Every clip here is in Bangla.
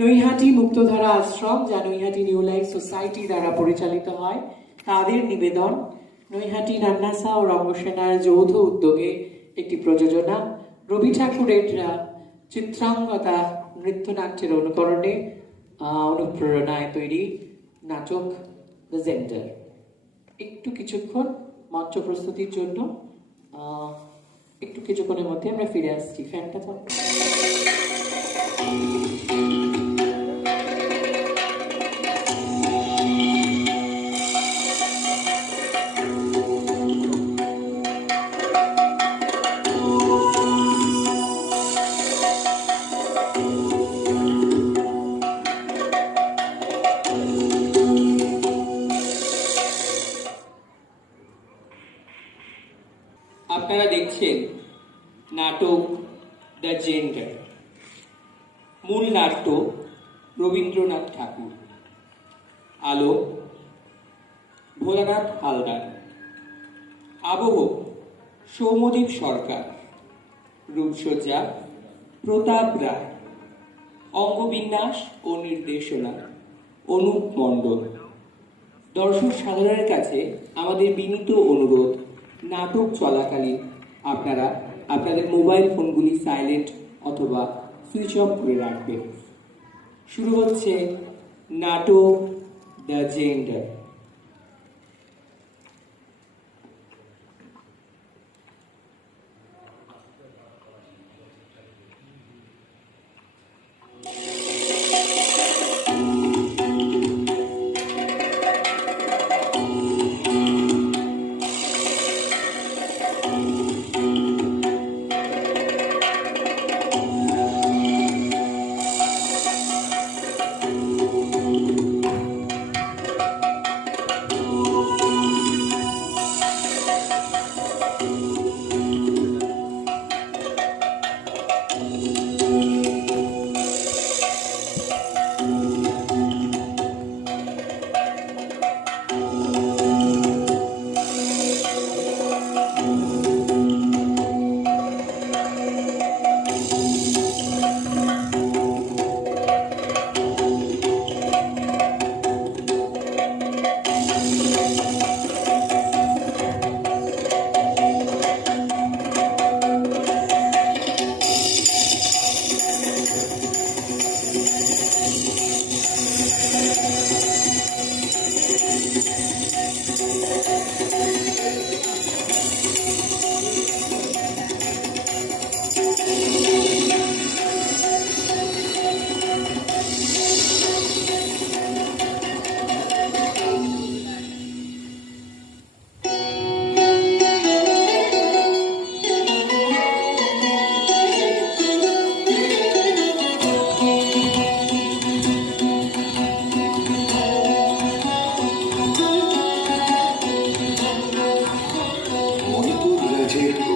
নৈহাটি মুক্তধারা আশ্রম, যা নৈহাটি নিউ লাইফ সোসাইটি দ্বারা পরিচালিত হয়, তাদের নিবেদন নৈহাটি নান্নাসা ও রঙ্গসেনার যৌথ উদ্যোগে একটি প্রযোজনা, রবি ঠাকুরের চিত্রাঙ্গতা নৃত্যনাট্যের অনুকরণে অনুপ্রেরণায় তৈরি নাটক দ্য জেন্ডার। একটু কিছুক্ষণ মঞ্চ প্রস্তুতির জন্য একটু কিছুক্ষণের মধ্যে আমরা ফিরে আসছি। ফ্যানটা তো আপনারা দেখছেন নাটক দ্য জেন্ডার। মূল নাট্য রবীন্দ্রনাথ ঠাকুর। আলো, ভোলানাথ হালদার। আবহ সৌমদীপ সরকার। রূপসজ্জা, প্রতাপ রায়। অঙ্গবিন্যাস ও নির্দেশনা, অনুপ মণ্ডল। দর্শক সাধারণের কাছে আমাদের বিনীত অনুরোধ নাটক চলাকালীন আপনারা আপনাদের মোবাইল ফোনগুলি সাইলেন্ট অথবা সুইচ অফ করে রাখবেন। শুরু হচ্ছে নাটক দ্য জেন্ডার। you.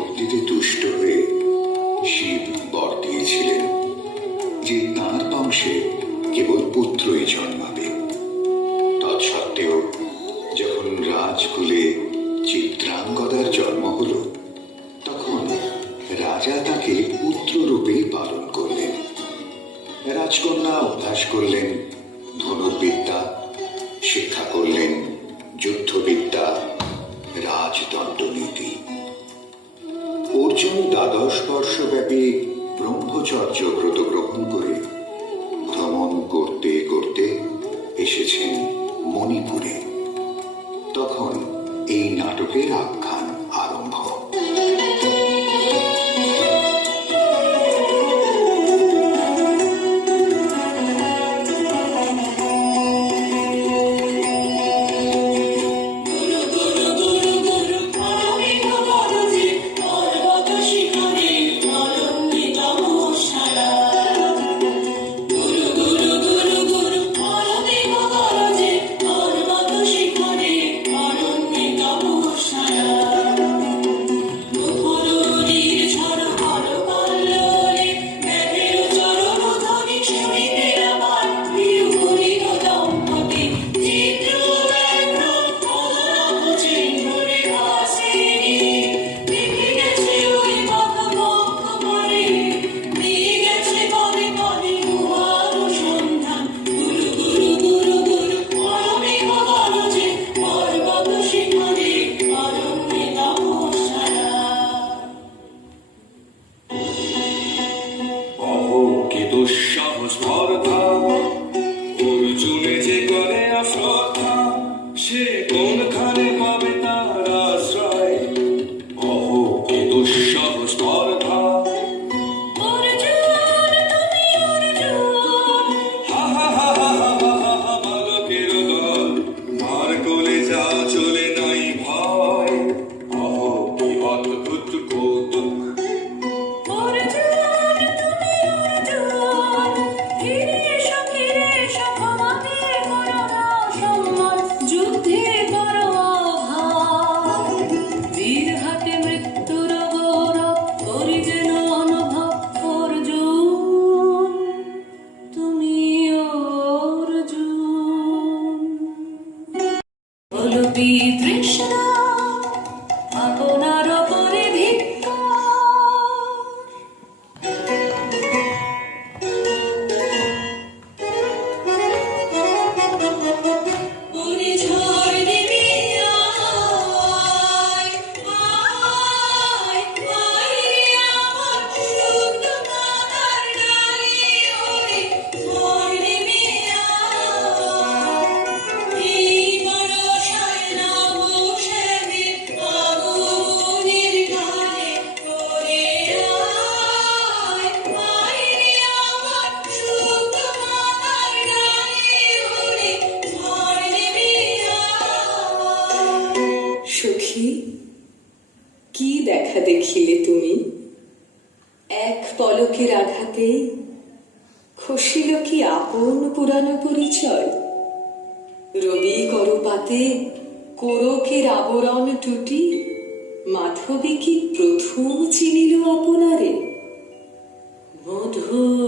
হাতে কোরকের আবরণ টুটি? মাধবী কি প্রথম চিনিল অপনারে মধুর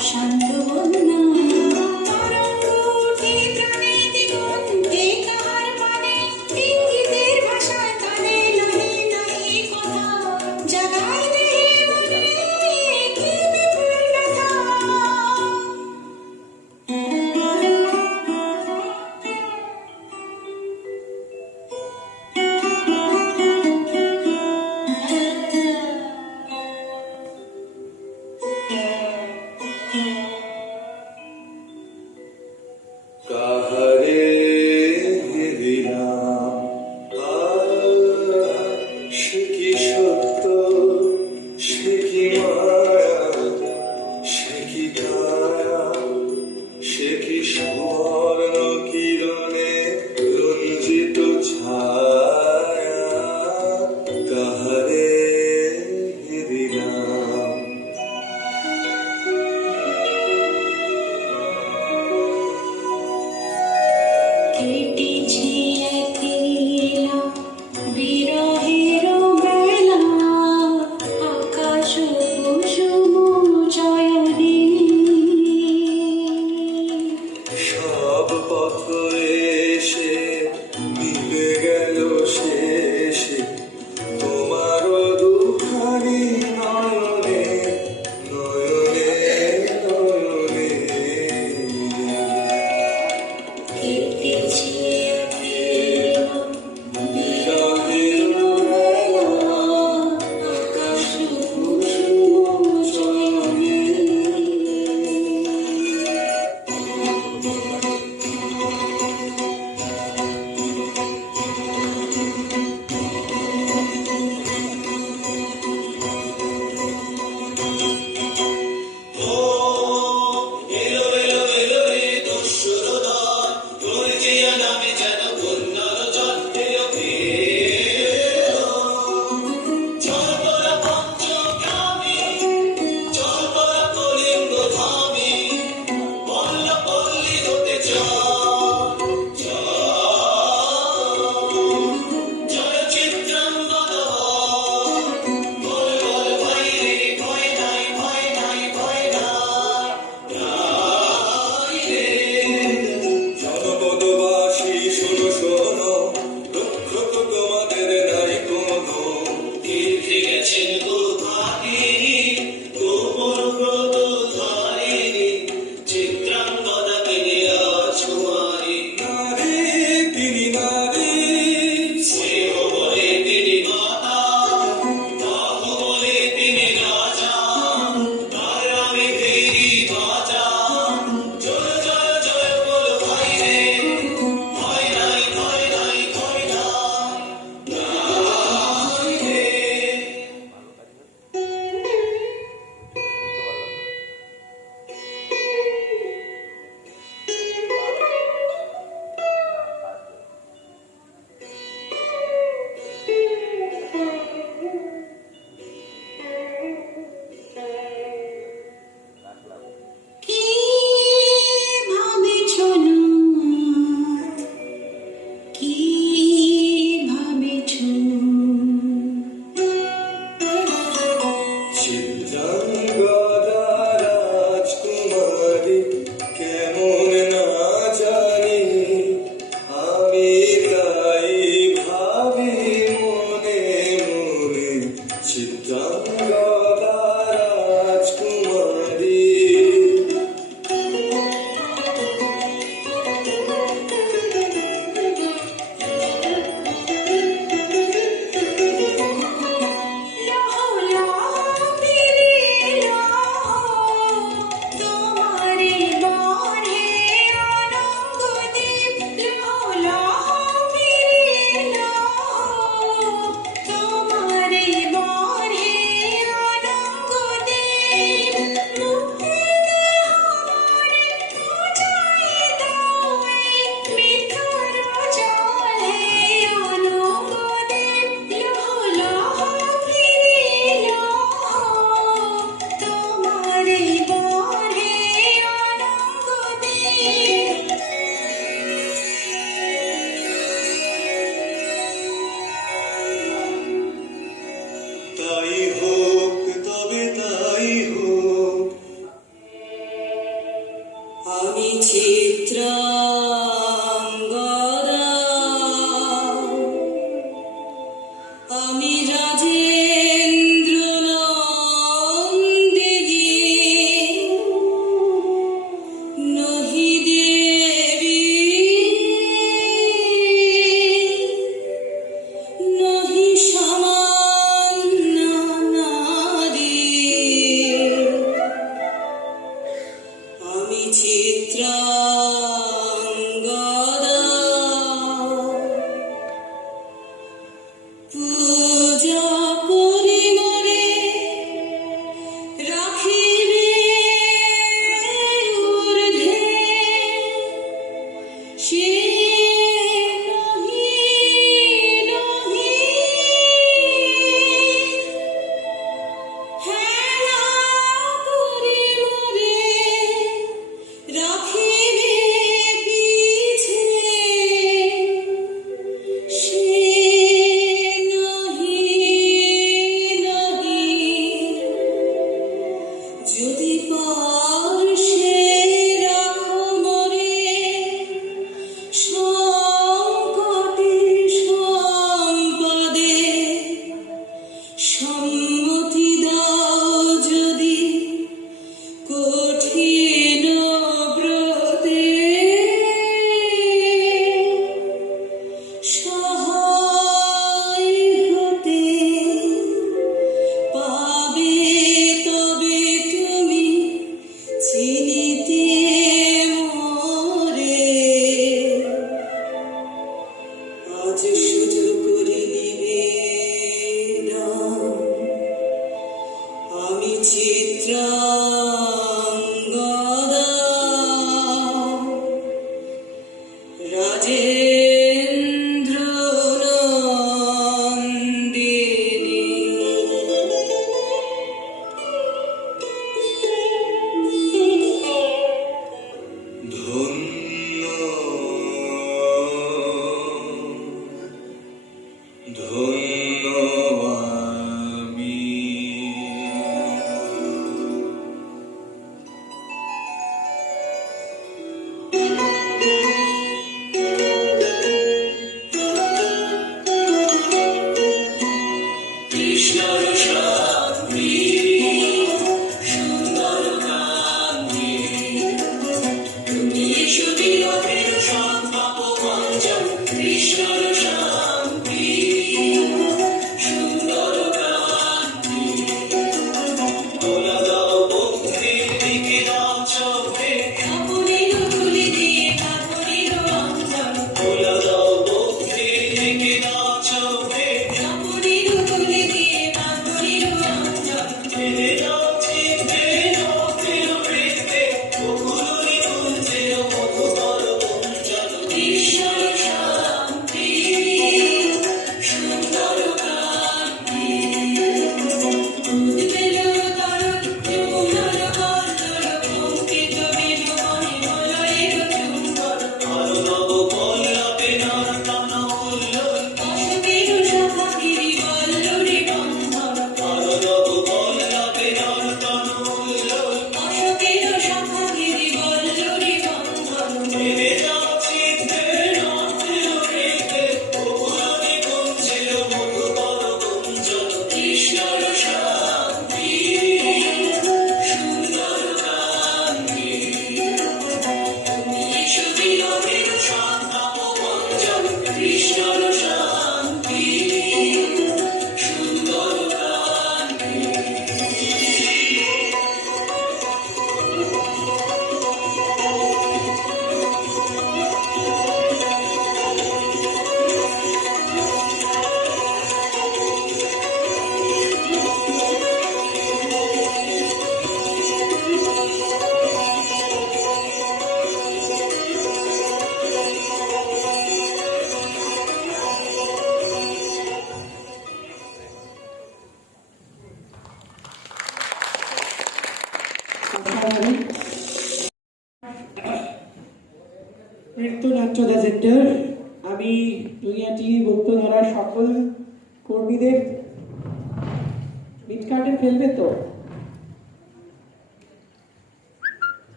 山路 e te.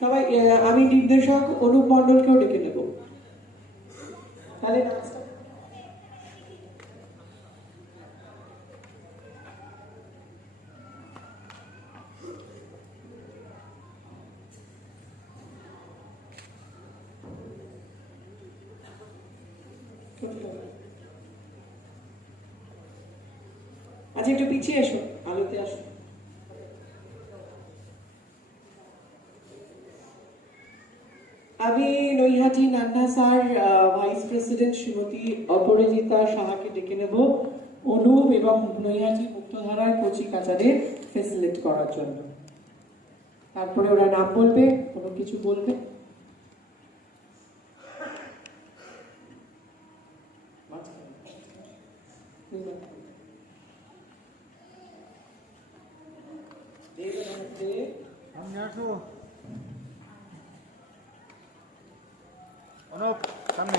সবাই আমি নির্দেশক অনুপ মণ্ডলকেও ডেকে নেব। তাহলে Naihati sir vice president Shrimati Aparajita সাহাকে ডেকে নেব। অনুপ এবং নৈহাটি মুক্তধারার কচি কাচাদের ফেসিলিট করার জন্য। তারপরে ওরা নাম বলবে কোনো কিছু বলবে? সামনে আসো সামনে।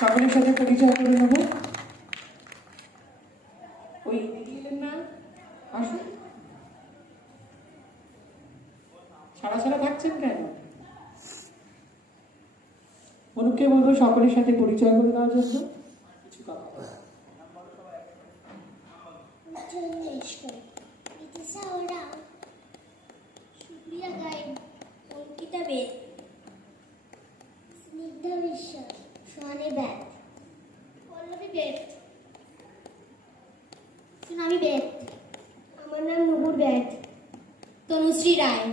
সকলের সাথে পরিচয় করে নেব। ওই না আসুন। সারা সারা থাকছেন কেন? অনুপকে বলব সকলের সাথে পরিচয় করে দেওয়ার জন্য। সুনামি বেদ আমার নাম নুপুর বেদ তনুশ্রী রায়।